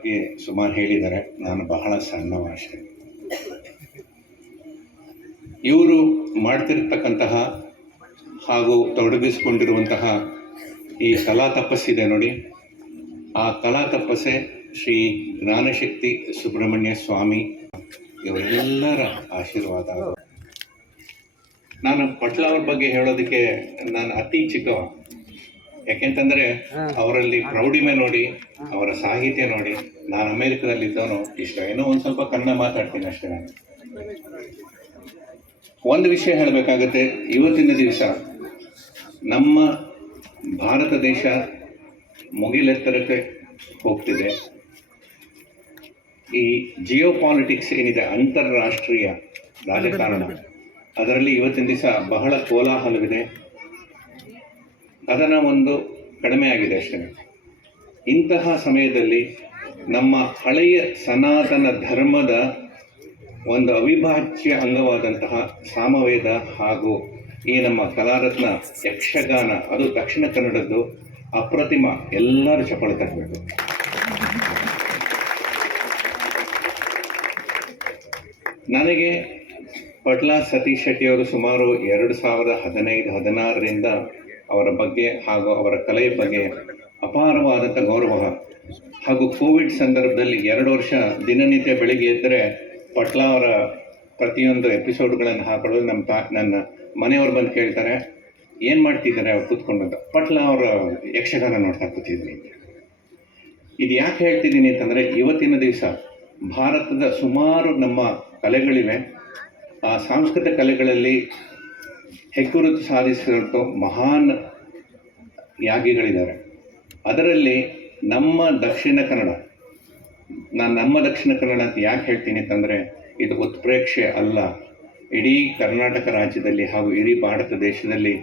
ಬಗ್ಗೆ ಸುಮಾರು ಹೇಳಿದ್ದಾರೆ, ನಾನು ಬಹಳ ಸಣ್ಣ ಭಾಷೆ. ಇವರು ಮಾಡ್ತಿರ್ತಕ್ಕಂತಹ ಹಾಗೂ ತೊಡಗಿಸಿಕೊಂಡಿರುವಂತಹ ಈ ಕಲಾ ತಪಸ್ಸಿದೆ ನೋಡಿ. ಆ ಕಲಾ ತಪಸ್ಸೆ ಶ್ರೀ ಜ್ಞಾನಶಕ್ತಿ ಸುಬ್ರಹ್ಮಣ್ಯ ಸ್ವಾಮಿ ಇವರೆಲ್ಲರ ಆಶೀರ್ವಾದ. ನಾನು ಪಟ್ಲ ಅವ್ರ ಬಗ್ಗೆ ಹೇಳೋದಕ್ಕೆ ನಾನು ಅತಿ ಚಿಕ್ಕವ. ಯಾಕೆಂತಂದ್ರೆ ಅವರಲ್ಲಿ ಪ್ರೌಢಿಮೆ ನೋಡಿ ಅವರ ಸಾಹಿತ್ಯ ನೋಡಿ ನಾನು ಅಮೆರಿಕದಲ್ಲಿ ಇದ್ದವನು ಇಷ್ಟ. ಏನೋ ಒಂದು ಸ್ವಲ್ಪ ಕನ್ನಡ ಮಾತಾಡ್ತೀನಿ ಅಷ್ಟೇ ನಾನು. ಒಂದು ವಿಷಯ ಹೇಳಬೇಕಾಗತ್ತೆ ಇವತ್ತಿನ ದಿವಸ ನಮ್ಮ ಭಾರತ ದೇಶ ಮುಗಿಲೆತ್ತರಕ್ಕೆ ಹೋಗ್ತಿದೆ. ಈ ಜಿಯೋ ಪಾಲಿಟಿಕ್ಸ್ ಏನಿದೆ ಅಂತಾರಾಷ್ಟ್ರೀಯ ರಾಜಕಾರಣ. ಅದರಲ್ಲಿ ಇವತ್ತಿನ ದಿವಸ ಬಹಳ ಕೋಲಾಹಲವಿದೆ. ಅದನ್ನು ಒಂದು ಕಡಿಮೆ ಆಗಿದೆ ಅಷ್ಟೇ. ಇಂತಹ ಸಮಯದಲ್ಲಿ ನಮ್ಮ ಹಳೆಯ ಸನಾತನ ಧರ್ಮದ ಒಂದು ಅವಿಭಾಜ್ಯ ಅಂಗವಾದಂತಹ ಸಾಮವೇದ ಹಾಗೂ ಈ ನಮ್ಮ ಕಲಾರತ್ನ ಯಕ್ಷಗಾನ, ಅದು ದಕ್ಷಿಣ ಕನ್ನಡದ್ದು ಅಪ್ರತಿಮ, ಎಲ್ಲರೂ ಚಪ್ಪಳೆ ತರಬೇಕು ನನಗೆ ಪಟ್ಲಾ ಸತೀಶ್ ಶೆಟ್ಟಿ ಅವರು ಸುಮಾರು ಎರಡು ಸಾವಿರದ ಹದಿನೈದು, ಹದಿನಾರರಿಂದ ಅವರ ಬಗ್ಗೆ ಹಾಗೂ ಅವರ ಕಲೆಯ ಬಗ್ಗೆ ಅಪಾರವಾದಂಥ ಗೌರವ ಹಾಗೂ ಕೋವಿಡ್ ಸಂದರ್ಭದಲ್ಲಿ ಎರಡು ವರ್ಷ ದಿನನಿತ್ಯ ಬೆಳಿಗ್ಗೆ ಎದ್ದರೆ ಪಟ್ಲಾ ಅವರ ಪ್ರತಿಯೊಂದು ಎಪಿಸೋಡ್ಗಳನ್ನು ಹಾಕೊಳ್ಳೋದು ನಮ್ಮ ತಾ, ನನ್ನ ಮನೆಯವ್ರು ಬಂದು ಕೇಳ್ತಾರೆ, ಏನು ಮಾಡ್ತಿದ್ದಾರೆ ಅವ್ರು ಕೂತ್ಕೊಂಡು ಅಂತ ಪಟ್ಲಾ ಅವರ ಯಕ್ಷಗಾನ ನೋಡ್ತಾ ಕೂತಿದ್ವಿ ಇದು ಯಾಕೆ ಹೇಳ್ತಿದ್ದೀನಿ ಅಂತಂದರೆ ಇವತ್ತಿನ ದಿವಸ ಭಾರತದ ಸುಮಾರು ನಮ್ಮ ಕಲೆಗಳಿವೆ. ಆ ಸಾಂಸ್ಕೃತಿಕ ಕಲೆಗಳಲ್ಲಿ ಹೆಗ್ಗುರುತು ಸಾಧಿಸಿದಂಥ ಮಹಾನ್ ಯಾಗಿಗಳಿದ್ದಾರೆ. ಅದರಲ್ಲಿ ನಮ್ಮ ದಕ್ಷಿಣ ಕನ್ನಡ, ನಾನು ನಮ್ಮ ದಕ್ಷಿಣ ಕನ್ನಡ ಅಂತ ಯಾಕೆ ಹೇಳ್ತೀನಿ ಅಂತಂದರೆ, ಇದು ಉತ್ಪ್ರೇಕ್ಷೆ ಅಲ್ಲ. ಇಡೀ ಕರ್ನಾಟಕ ರಾಜ್ಯದಲ್ಲಿ ಹಾಗೂ ಇಡೀ ಭಾರತ ದೇಶದಲ್ಲಿ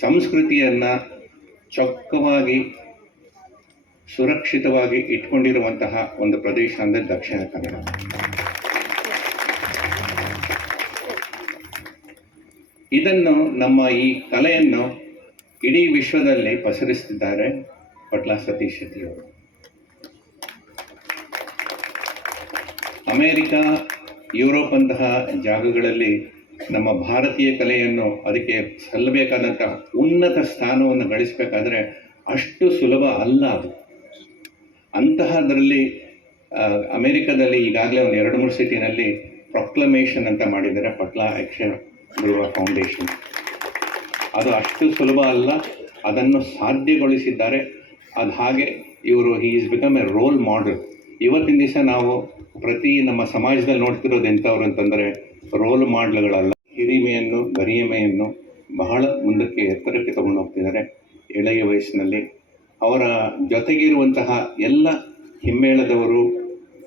ಸಂಸ್ಕೃತಿಯನ್ನು ಚೊಕ್ಕವಾಗಿ, ಸುರಕ್ಷಿತವಾಗಿ ಇಟ್ಕೊಂಡಿರುವಂತಹ ಒಂದು ಪ್ರದೇಶ ಅಂದರೆ ದಕ್ಷಿಣ ಕನ್ನಡ. ಇದನ್ನು ನಮ್ಮ ಈ ಕಲೆಯನ್ನು ಇಡೀ ವಿಶ್ವದಲ್ಲಿ ಪಸರಿಸ್ತಿದ್ದಾರೆ ಪಟ್ಲಾ ಸತೀಶ್ ಶೆಟ್ಟಿಯವರು ಅಮೇರಿಕ ಯುರೋಪ್ ಅಂತಹ ಜಾಗಗಳಲ್ಲಿ ನಮ್ಮ ಭಾರತೀಯ ಕಲೆಯನ್ನು ಅದಕ್ಕೆ ಸಲ್ಲಬೇಕಾದಂತಹ ಉನ್ನತ ಸ್ಥಾನವನ್ನು ಗಳಿಸಬೇಕಾದ್ರೆ ಅಷ್ಟು ಸುಲಭ ಅಲ್ಲ ಅದು. ಅಂತಹದರಲ್ಲಿ ಅಮೇರಿಕಾದಲ್ಲಿ ಈಗಾಗಲೇ ಒಂದು ಎರಡು ಮೂರು ಸಿಟಿನಲ್ಲಿ ಪ್ರೊಕ್ಲಮೇಷನ್ ಅಂತ ಮಾಡಿದ್ದಾರೆ ಪಟ್ಲಾ ಯಕ್ಷ ಗುರುವ ಫೌಂಡೇಶನ್ ಅದು ಅಷ್ಟು ಸುಲಭ ಅಲ್ಲ. ಅದನ್ನು ಸಾಧ್ಯಗೊಳಿಸಿದ್ದಾರೆ. ಅದು ಹಾಗೆ ಇವರು he is become a role model ಇವತ್ತಿನ ದಿವಸ ನಾವು ಪ್ರತಿ ನಮ್ಮ ಸಮಾಜದಲ್ಲಿ ನೋಡ್ತಿರೋದು ಎಂಥವ್ರು ಅಂತಂದರೆ ರೋಲ್ ಮಾಡೆಲ್ಗಳಲ್ಲ ಹಿರಿಮೆಯನ್ನು, ಗರಿಯಮೆಯನ್ನು ಬಹಳ ಮುಂದಕ್ಕೆ ಎತ್ತರಕ್ಕೆ ತಗೊಂಡು ಹೋಗ್ತಿದ್ದಾರೆ ಎಳೆಯ ವಯಸ್ಸಿನಲ್ಲಿ. ಅವರ ಜೊತೆಗಿರುವಂತಹ ಎಲ್ಲ ಹಿಮ್ಮೇಳದವರು,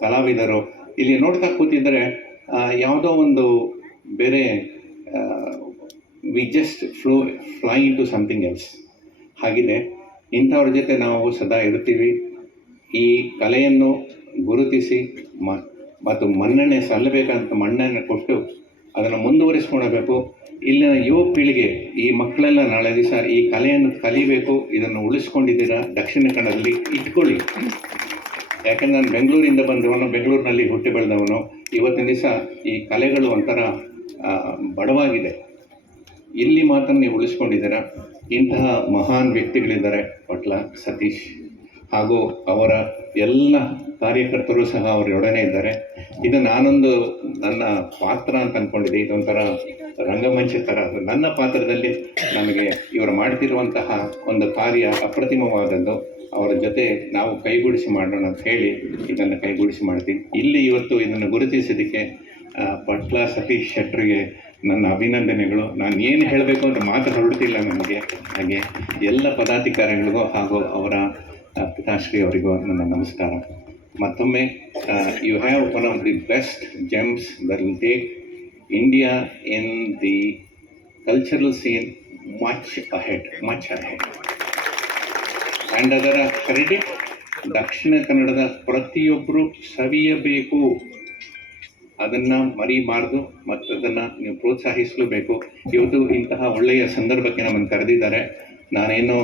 ಕಲಾವಿದರು, ಇಲ್ಲಿ ನೋಡ್ತಾ ಕೂತಿದ್ದರೆ ಯಾವುದೋ ಒಂದು ಬೇರೆ we just flow fly to something else ಹಾಗಿದೆ. ಇಂಥವ್ರ ಜೊತೆ ನಾವು ಸದಾ ಇರ್ತೀವಿ ಈ ಕಲೆಯನ್ನು ಗುರುತಿಸಿ ಮ, ಮತ್ತು ಮನ್ನಣೆ ಸಲ್ಲಬೇಕಂತ ಮನ್ನಣೆ ಕೊಟ್ಟು ಅದನ್ನು ಮುಂದುವರಿಸ್ಕೊಳ್ಬೇಕು ಇಲ್ಲಿನ ಯುವ ಪೀಳಿಗೆ, ಈ ಮಕ್ಕಳೆಲ್ಲ ನಾಳೆ ದಿವಸ ಈ ಕಲೆಯನ್ನು ಕಲಿಬೇಕು, ಇದನ್ನು ಉಳಿಸ್ಕೊಂಡಿದ್ದೀರಾ ದಕ್ಷಿಣ ಕನ್ನಡದಲ್ಲಿ ಇಟ್ಕೊಳ್ಳಿ. ಯಾಕಂದ್ರೆ ನಾನು ಬೆಂಗಳೂರಿಂದ ಬಂದವನು, ಬೆಂಗಳೂರಿನಲ್ಲಿ ಹುಟ್ಟಿ ಬೆಳೆದವನು. ಇವತ್ತಿನ ದಿವಸ ಈ ಕಲೆಗಳು ಒಂಥರ ಬಡವಾಗಿದೆ. ಇಲ್ಲಿ ಮಾತನ್ನು ನೀವು ಉಳಿಸ್ಕೊಂಡಿದ್ದೀರಾ? ಇಂತಹ ಮಹಾನ್ ವ್ಯಕ್ತಿಗಳಿದ್ದಾರೆ ಪಟ್ಲ ಸತೀಶ್. ಹಾಗೂ ಅವರ ಎಲ್ಲ ಕಾರ್ಯಕರ್ತರು ಸಹ ಅವರೊಡನೆ ಇದ್ದಾರೆ. ಇದು ನಾನೊಂದು ನನ್ನ ಪಾತ್ರ ಅಂತ ಅಂದ್ಕೊಂಡಿದ್ದೆ ಇದೊಂಥರ ರಂಗಮಂಚ ಥರ ನನ್ನ ಪಾತ್ರದಲ್ಲಿ ನಮಗೆ ಇವರು ಮಾಡ್ತಿರುವಂತಹ ಒಂದು ಕಾರ್ಯ ಅಪ್ರತಿಮವಾದದ್ದು. ಅವರ ಜೊತೆ ನಾವು ಕೈಗೂಡಿಸಿ ಮಾಡೋಣ ಅಂತ ಹೇಳಿ ಇದನ್ನು ಕೈಗೂಡಿಸಿ ಮಾಡ್ತೀವಿ. ಇಲ್ಲಿ ಇವತ್ತು ಇದನ್ನು ಗುರುತಿಸಿದ್ದಕ್ಕೆ ಆ, ಪಟ್ಲ ಸತೀಶ್ ಶೆಟ್ಟರಿಗೆ ನನ್ನ ಅಭಿನಂದನೆಗಳು. ನಾನು ಏನು ಹೇಳಬೇಕು ಅಂತ ಮಾತು ಹೊರಡ್ತಿಲ್ಲ ನನಗೆ. ಹಾಗೆ ಎಲ್ಲ ಪದಾಧಿಕಾರಿಗಳಿಗೂ ಹಾಗೂ ಅವರ ಪಿತಾಶ್ರೀ ಅವರಿಗೂ ನನ್ನ ನಮಸ್ಕಾರ. ಮತ್ತೊಮ್ಮೆ you have one of the best gems there will take India in the cultural scene much ahead much ahead and ಅದರ ಕ್ರೆಡಿಟ್ ದಕ್ಷಿಣ ಕನ್ನಡದ ಪ್ರತಿಯೊಬ್ಬರು ಸವಿಯಬೇಕು. ಅದನ್ನು ಮರಿಬಾರ್ದು ಮತ್ತು ಅದನ್ನ ನೀವು ಪ್ರೋತ್ಸಾಹಿಸಲೇಬೇಕು ಇವತ್ತು ಇಂತಹ ಒಳ್ಳೆಯ ಸಂದರ್ಭಕ್ಕೆ ನಮ್ಮನ್ನು ಕರೆದಿದ್ದಾರೆ. ನಾನೇನು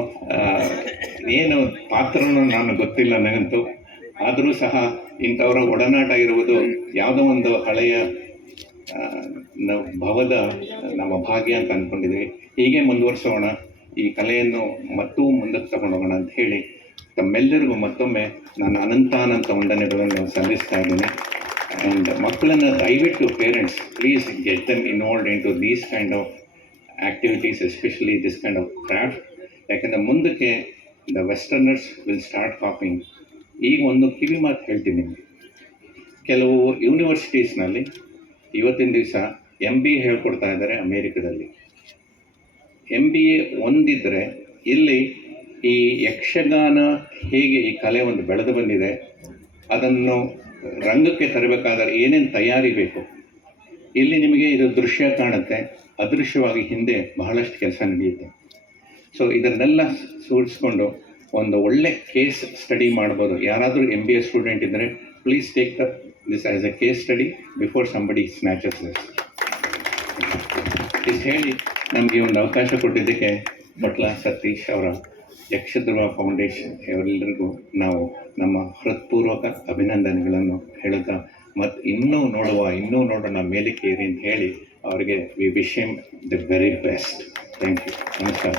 ಏನು ಪಾತ್ರನೂ ನಾನು ಗೊತ್ತಿಲ್ಲ ನನಗಂತೂ. ಆದರೂ ಸಹ ಇಂಥವರ ಒಡನಾಟ ಇರುವುದು ಯಾವುದೋ ಒಂದು ಹಳೆಯ ಭವದ, ನಮ್ಮ ಭಾಗ್ಯ ಅಂತ ಅಂದ್ಕೊಂಡಿದ್ವಿ ಹೀಗೆ ಮುಂದುವರಿಸೋಣ. ಈ ಕಲೆಯನ್ನು ಮತ್ತೂ ಮುಂದಕ್ಕೆ ತಗೊಂಡೋಗೋಣ ಅಂತ ಹೇಳಿ ತಮ್ಮೆಲ್ಲರಿಗೂ ಮತ್ತೊಮ್ಮೆ ನಾನು ಅನಂತಾನಂತ ವಂದನೆಗಳನ್ನು ಸಲ್ಲಿಸ್ತಾ ಇದ್ದೇನೆ. ಆ್ಯಂಡ್ ಮಕ್ಕಳನ್ನು ದಯವಿಟ್ಟು parents please get them involved into these kind of activities especially this kind of craft ಯಾಕಂದರೆ ಮುಂದಕ್ಕೆ the westerners will start copying ಈಗ ಒಂದು ಕಿವಿ ಮಾತು ಹೇಳ್ತೀನಿ ನಿಮಗೆ. ಕೆಲವು ಯೂನಿವರ್ಸಿಟೀಸ್ನಲ್ಲಿ ಇವತ್ತಿನ ದಿವಸ ಎಂ ಬಿ ಎ ಹೇಳ್ಕೊಡ್ತಾ ಇದ್ದಾರೆ ಅಮೇರಿಕದಲ್ಲಿ. ಎಂ ಬಿ ಎ ಒಂದಿದ್ದರೆ ಇಲ್ಲಿ ಈ ಯಕ್ಷಗಾನ ಹೇಗೆ ಈ ಕಲೆ ಒಂದು ಬೆಳೆದು ಬಂದಿದೆ, ಅದನ್ನು ರಂಗಕ್ಕೆ ತರಬೇಕಾದರೆ ಏನೇನು ತಯಾರಿ ಬೇಕು, ಇಲ್ಲಿ ನಿಮಗೆ ಇದು ದೃಶ್ಯ ಕಾಣುತ್ತೆ, ಅದೃಶ್ಯವಾಗಿ ಹಿಂದೆ ಬಹಳಷ್ಟು ಕೆಲಸ ನಡೆಯುತ್ತೆ. ಸೊ ಇದನ್ನೆಲ್ಲ ಸೂಡಿಸ್ಕೊಂಡು ಒಂದು ಒಳ್ಳೆ ಕೇಸ್ ಸ್ಟಡಿ ಮಾಡ್ಬೋದು. ಯಾರಾದರೂ ಎಂ ಬಿ ಎ ಸ್ಟೂಡೆಂಟ್ ಇದ್ದರೆ please take the this as a case study before somebody snatches ಇಷ್ಟು ಹೇಳಿ, ನಮಗೆ ಒಂದು ಅವಕಾಶ ಕೊಟ್ಟಿದ್ದಕ್ಕೆ ಬಟ್ಲ ಸತೀಶ್ ಅವರ ಯಕ್ಷಧ್ರುವ ಫೌಂಡೇಶನ್ ಇವರೆಲ್ಲರಿಗೂ ನಾವು ಹೃತ್ಪೂರ್ವಕ ಅಭಿನಂದನೆಗಳನ್ನು ಹೇಳುತ್ತಾ ಮತ್ತು ಇನ್ನೂ ನೋಡುವ, ಇನ್ನೂ ನೋಡೋಣ ಮೇಲಕ್ಕೆ ಏರಿ ಅಂತ ಹೇಳಿ ಅವರಿಗೆ we wish him the very best thank you ನಮಸ್ಕಾರ.